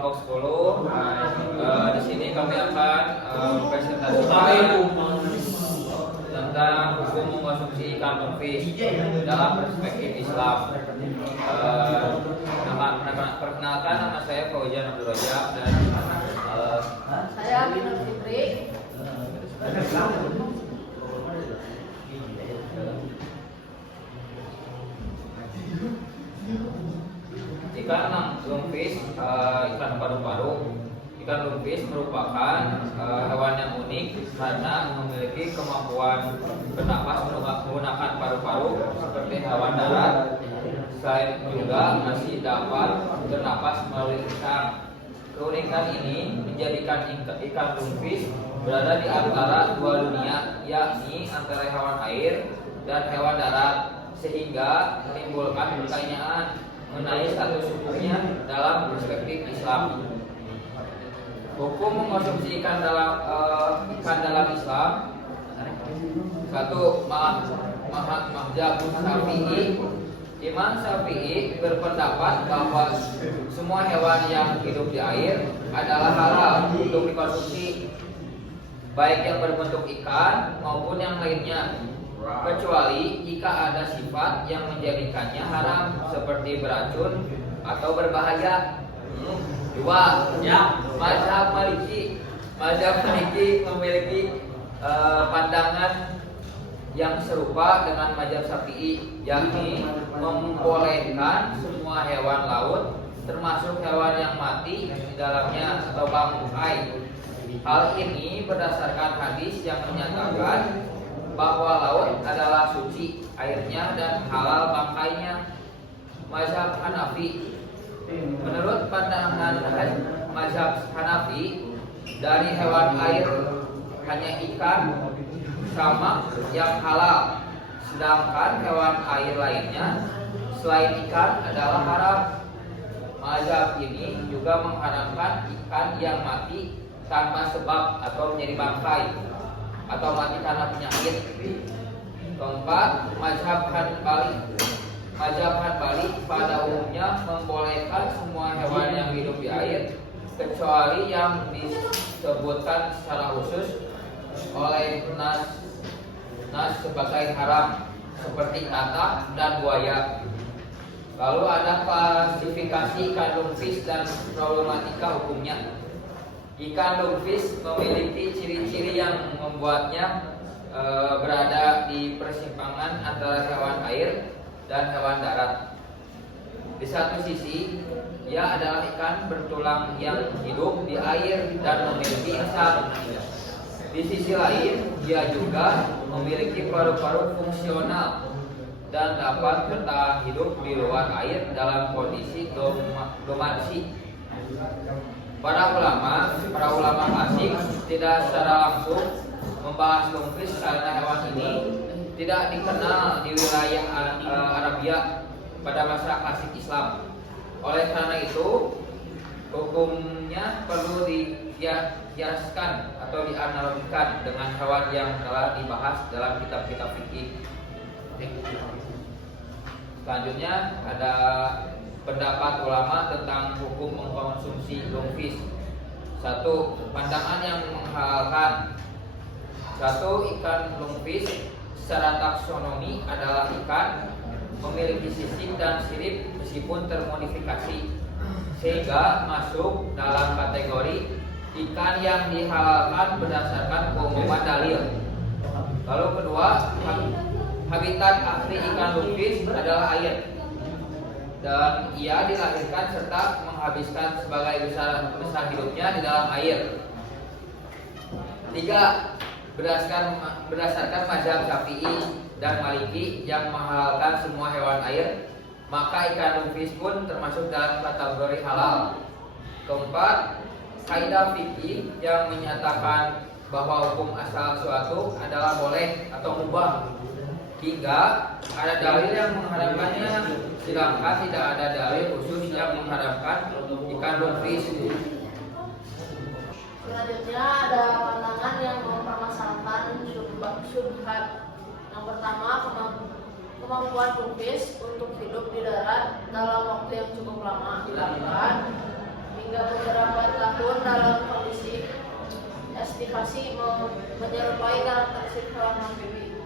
kelompok 10. Di sini kami akan presentasikan tentang hukum mengkonsumsi ikan tongfis dalam perspektif Islam. Perkenalkan, nama saya Fauzian Abdul Rajab dan saya Aminur Fitri. Ikan lungfis, ikan paru-paru. Ikan lungfis merupakan hewan yang unik karena memiliki kemampuan bernapas menggunakan paru-paru seperti hewan darat. Selain juga masih dapat bernapas melalui insang. Keunikan ini menjadikan ikan lungfis berada di antara dua dunia, yakni antara hewan air dan hewan darat, sehingga menimbulkan pertanyaan mengenai status hukumnya dalam perspektif Islam. Hukum mengkonsumsi ikan dalam Islam. Satu, mazhab Syafi'i. Imam Syafi'i berpendapat bahwa semua hewan yang hidup di air adalah halal untuk dikonsumsi, baik yang berbentuk ikan maupun yang lainnya, kecuali jika ada sifat yang menjadikannya haram seperti beracun atau berbahaya. Dua, mazhab Maliki. Mazhab Maliki memiliki pandangan yang serupa dengan mazhab Syafi'i, yakni membolehkan semua hewan laut termasuk hewan yang mati di dalamnya atau bangkai. Hal ini berdasarkan hadis yang menyatakan bahwa laut adalah suci airnya dan halal bangkainya. Mazhab Hanafi. Menurut pandangan mazhab Hanafi, dari hewan air hanya ikan sama yang halal, sedangkan hewan air lainnya selain ikan adalah haram. Mazhab ini juga mengharamkan ikan yang mati tanpa sebab atau menjadi bangkai atau mati karena penyakit. Keempat, mazhab Hanbali. Mazhab Hanbali pada umumnya membolehkan semua hewan yang hidup di air kecuali yang disebutkan secara khusus oleh nas sebagai haram, seperti katak dan buaya. Lalu ada klasifikasi ikan lungfis dan problematika hukumnya. Ikan lungfis memiliki ciri-ciri yang membuatnya berada di persimpangan antara hewan air dan hewan darat. Di satu sisi, ia adalah ikan bertulang yang hidup di air dan memiliki insang. Di sisi lain, dia juga memiliki paru-paru fungsional dan dapat bertahan hidup di luar air dalam kondisi dormansi. Para ulama asing tidak secara langsung membahas lungfis karena hewan ini tidak dikenal di wilayah Arabia pada masa klasik Islam. Oleh karena itu, hukumnya perlu dikiaskan atau dianalogikan dengan hewan yang telah dibahas dalam kitab-kitab fikih. Selanjutnya ada pendapat ulama tentang hukum mengkonsumsi lungfis. Satu, pandangan yang menghalalkan. Satu, ikan lungfis secara taksonomi adalah ikan memiliki sistem dan sirip meskipun termodifikasi, sehingga masuk dalam kategori ikan yang dihalalkan berdasarkan keumuman dalil. Lalu kedua, habitat asli ikan lungfis adalah air, dan ia dilahirkan serta menghabiskan sebagai besar hidupnya di dalam air. Tiga, berdasarkan mazhab Syafi'i dan Maliki yang menghalalkan semua hewan air, maka ikan lungfis pun termasuk dalam kategori halal. Keempat, kaidah fikih yang menyatakan bahwa hukum asal suatu adalah boleh atau mubah hingga ada dalil yang mengharamkannya, sedangkan tidak ada dalil khusus yang mengharamkan ikan lungfis. Selanjutnya ada pandangan yang mempermasalahkan syubhat. Yang pertama, kemampuan lungfis untuk hidup di darat dalam waktu yang cukup lama dilakukan hingga beberapa tahun dalam kondisi estivasi menyerupai karakteristik hewan amfibi.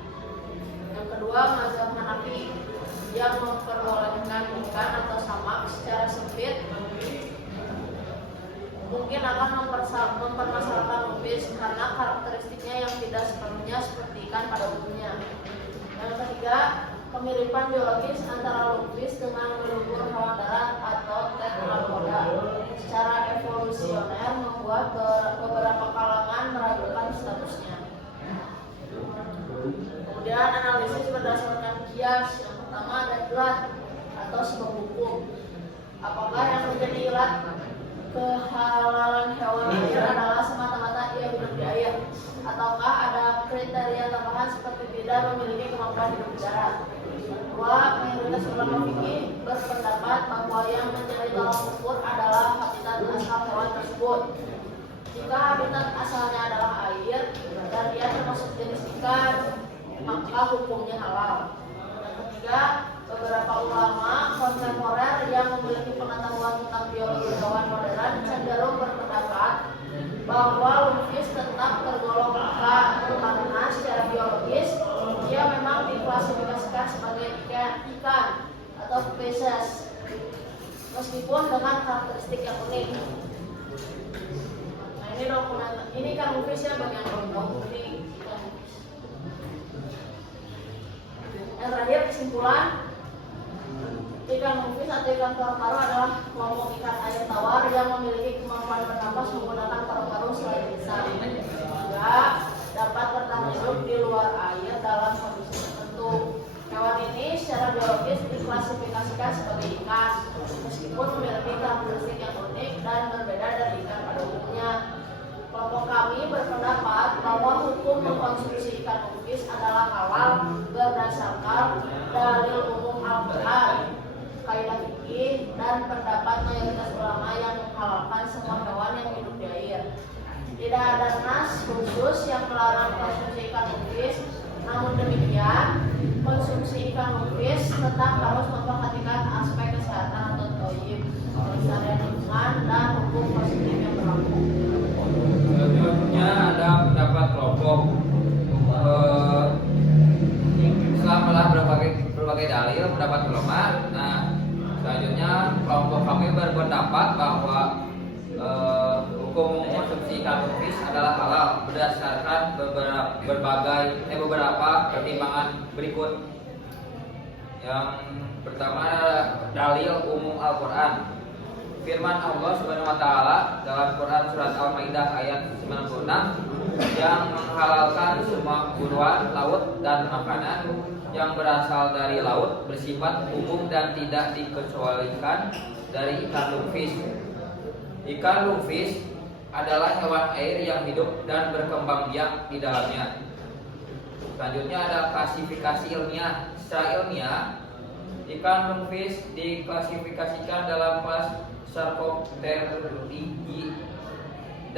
Yang kedua, mazhab Hanafi yang memperbolehkan ikan atau samak secara sempit mungkin akan mempermasalahkan lumpis karena karakteristiknya yang tidak sepenuhnya seperti ikan pada umumnya. Yang ketiga, kemiripan biologis antara lumpis dengan melupur hewan darat atau tetrapoda secara evolusioner membuat beberapa kalangan meragukan statusnya. Kemudian analisis berdasarkan kias. Yang pertama ada ilat atau sebab hukum. Apakah yang menjadi ilat kehalalan hewan air adalah semata-mata ia hidup di air, ataukah ada kriteria tambahan seperti tidak memiliki kemampuan hidup di darat? Kedua, mayoritas ulama fikih berpendapat bahwa yang menjadi tolak ukur adalah habitat asal hewan tersebut. Jika habitat asalnya adalah air dan ia termasuk jenis ikan, maka hukumnya halal. Yang ketiga, beberapa ulama kontemporer yang memiliki pengetahuan tentang biologi hewan modern cenderung berpendapat bahwa lumpis tetap tergolong ikan karena secara biologis dia memang diklasifikasikan sebagai ikan atau spesies meskipun dengan karakteristik yang unik. Nah, ini dokumen ini kan lumpis ya, bagi yang belum tahu ini ikan lumpis. Yang terakhir, kesimpulan, ikan lumpis atau ikan paru-paru adalah kelompok ikan air tawar yang memiliki kemampuan bernapas menggunakan paru-paru selain lisan, juga dapat bertahan hidup di luar air dalam kondisi tertentu. Hewan ini secara biologis diklasifikasikan sebagai ikan, meskipun memiliki karakteristik yang unik dan berbeda dari ikan pada umumnya. Kelompok kami berpendapat bahwa hukum mengkonsumsi ikan lumpis adalah halal berdasarkan dalil umum Al-Quran, kaidah fikih, dan pendapat mayoritas ulama yang menghalalkan semua hewan yang hidup di air. Tidak ada nas khusus yang melarang konsumsi ikan lumpis. Namun demikian, konsumsi ikan lumpis tetap harus memperhatikan aspek kesehatan atau toyib, kelestarian lingkungan, dan hukum positif yang berlaku. Selanjutnya ada pendapat kelompok setelah melah berbagai dalil pendapat ulama. Nah, selanjutnya kelompok kami berpendapat bahwa hukum konsumsi ikan lumpis adalah halal berdasarkan beberapa pertimbangan berikut. Yang pertama, dalil umum Al-Quran. Firman Allah Subhanahu wa taala dalam Quran surat Al-Maidah ayat 96 yang menghalalkan semua buruan laut dan makanan yang berasal dari laut bersifat umum dan tidak dikecualikan dari ikan lumpis. Ikan lumpis adalah hewan air yang hidup dan berkembang biak di dalamnya. Selanjutnya ada klasifikasi ilmiah. Secara ilmiah, ikan lumpis diklasifikasikan dalam kelas Sarcopterygii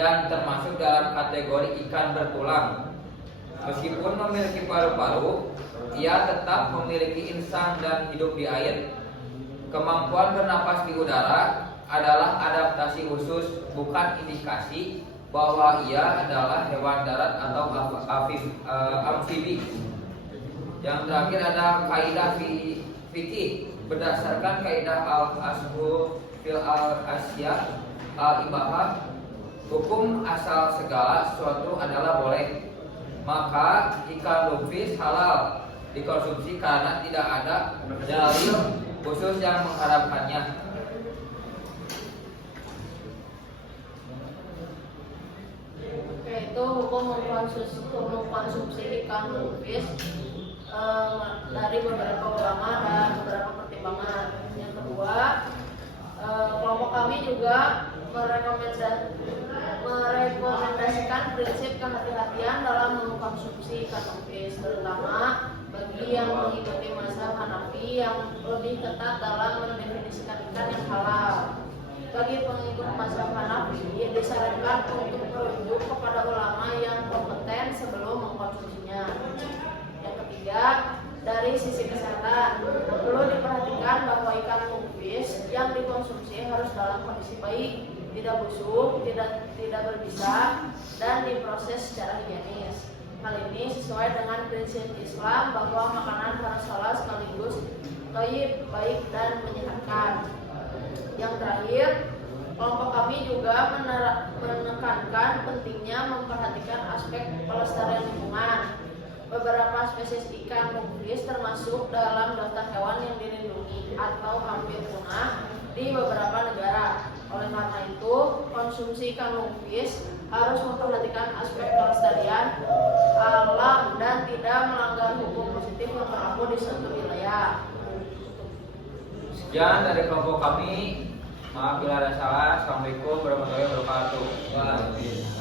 dan termasuk dalam kategori ikan bertulang. Meskipun memiliki paru-paru, ia tetap memiliki insang dan hidup di air. Kemampuan bernapas di udara adalah adaptasi khusus, bukan indikasi bahwa ia adalah hewan darat atau amfibi. Yang terakhir ada kaidah fikih berdasarkan kaidah al-aslu fil al-asya al-ibahah, hukum asal segala sesuatu adalah boleh. Maka ikan lumpis halal dikonsumsi karena tidak ada dalil khusus yang mengharamkannya. Oke, itu hukum mengkonsumsi ikan lumpis dari beberapa ulama dan beberapa pertimbangan. Yang kedua, kelompok kami juga merekomendasikan prinsip kehati-hatian dalam mengkonsumsi ikan lumpis, terutama bagi yang mengikuti mazhab Hanafi yang lebih ketat dalam mendefinisikan ikan yang halal. Bagi pengikut mazhab Hanafi, disarankan untuk merujuk kepada ulama yang kompeten sebelum mengkonsumsinya. Yang ketiga, dari sisi kesehatan, perlu diperhatikan bahwa ikan lumpis yang dikonsumsi harus dalam kondisi baik, tidak busuk, tidak berbisa, dan diproses secara higienis. Hal ini sesuai dengan prinsip Islam bahwa makanan harus halal sekaligus thayyib, baik dan menyehatkan. Yang terakhir, kelompok kami juga menekankan pentingnya memperhatikan aspek pelestarian lingkungan. Beberapa spesies ikan lungvis termasuk dalam daftar hewan yang dilindungi atau hampir punah di beberapa negara. Oleh karena itu, konsumsi ikan lungvis harus memperhatikan aspek pelestarian alam dan tidak melanggar hukum positif yang berlaku di suatu wilayah. Sekian dari kelompok kami. Maaf bila ada salah. Assalamualaikum warahmatullahi wabarakatuh.